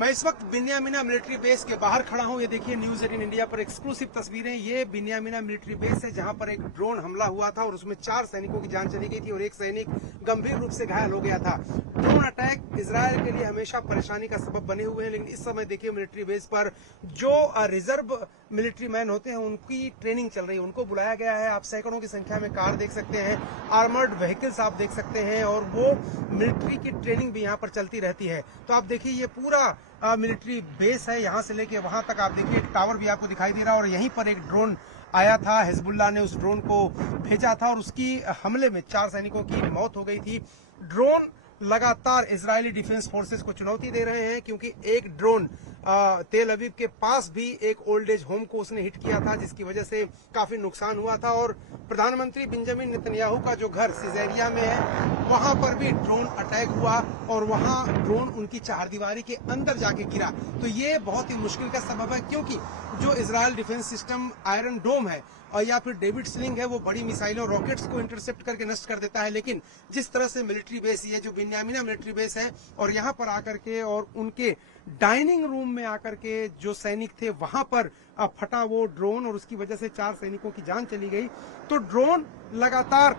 मैं इस वक्त बिन्यामिना मिलिट्री बेस के बाहर खड़ा हूं। ये देखिए न्यूज 18 इंडिया पर एक्सक्लूसिव तस्वीरें। ये बिन्यामिना मिलिट्री बेस है जहां पर एक ड्रोन हमला हुआ था और उसमें 4 सैनिकों की जान चली गई थी और एक सैनिक गंभीर रूप से घायल हो गया था। ड्रोन अटैक इजरायल के लिए हमेशा परेशानी का सबब बने हुए हैं, लेकिन इस समय देखिए मिलिट्री बेस पर जो रिजर्व मिलिट्री मैन होते हैं उनकी ट्रेनिंग चल रही है, उनको बुलाया गया है। आप सैकड़ों की संख्या में कार देख सकते हैं, आर्मर्ड व्हीकल्स आप देख सकते हैं और वो मिलिट्री की ट्रेनिंग भी यहाँ पर चलती रहती है। तो आप देखिए ये पूरा मिलिट्री बेस है, यहाँ से लेके वहां तक आप देखिए एक टावर भी आपको दिखाई दे रहा है और यहीं पर एक ड्रोन आया था। हिजबुल्लाह ने उस ड्रोन को भेजा था और उसकी हमले में 4 सैनिकों की मौत हो गई थी। ड्रोन लगातार इजरायली डिफेंस फोर्सेस को चुनौती दे रहे हैं क्योंकि एक ड्रोन तेल अवीव के पास भी एक ओल्ड एज होम को उसने हिट किया था, जिसकी वजह से काफी नुकसान हुआ था। और प्रधानमंत्री बेंजामिन नेतन्याहू का जो घर सिजेरिया में है वहां पर भी ड्रोन अटैक हुआ और वहां ड्रोन उनकी चारदीवारी के अंदर जाके गिरा। तो ये बहुत ही मुश्किल का सबब है क्योंकि जो इजरायल डिफेंस सिस्टम आयरन डोम है और या फिर डेविड स्लिंग है, वो बड़ी मिसाइलों रॉकेट्स को इंटरसेप्ट करके नष्ट कर देता है। लेकिन जिस तरह से मिलिट्री बेस, ये जो बिन्यामिना मिलिट्री बेस है और यहाँ पर आकर के और उनके डाइनिंग रूम में आकर के जो सैनिक थे वहां पर फटा वो ड्रोन और उसकी वजह से 4 सैनिकों की जान चली गई। तो ड्रोन लगातार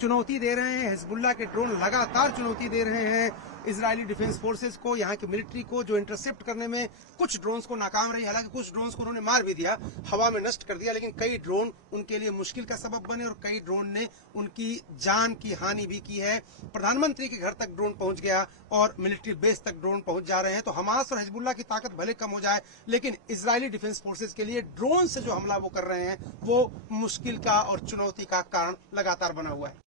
चुनौती दे रहे हैं, हिजबुल्लाह के ड्रोन लगातार चुनौती दे रहे हैं इजरायली डिफेंस फोर्सेस को, यहाँ की मिलिट्री को, जो इंटरसेप्ट करने में कुछ ड्रोन्स को नाकाम रही। हालांकि कुछ ड्रोन्स को उन्होंने मार भी दिया, हवा में नष्ट कर दिया, लेकिन कई ड्रोन उनके लिए मुश्किल का सबब बने और कई ड्रोन ने उनकी जान की हानि भी की है। प्रधानमंत्री के घर तक ड्रोन पहुंच गया और मिलिट्री बेस तक ड्रोन पहुंच जा रहे हैं। तो हमास और हिजबुल्लाह की ताकत भले कम हो जाए, लेकिन इजरायली डिफेंस फोर्सेस के लिए ड्रोन से जो हमला वो कर रहे हैं वो मुश्किल का और चुनौती का कारण लगातार बना हुआ है।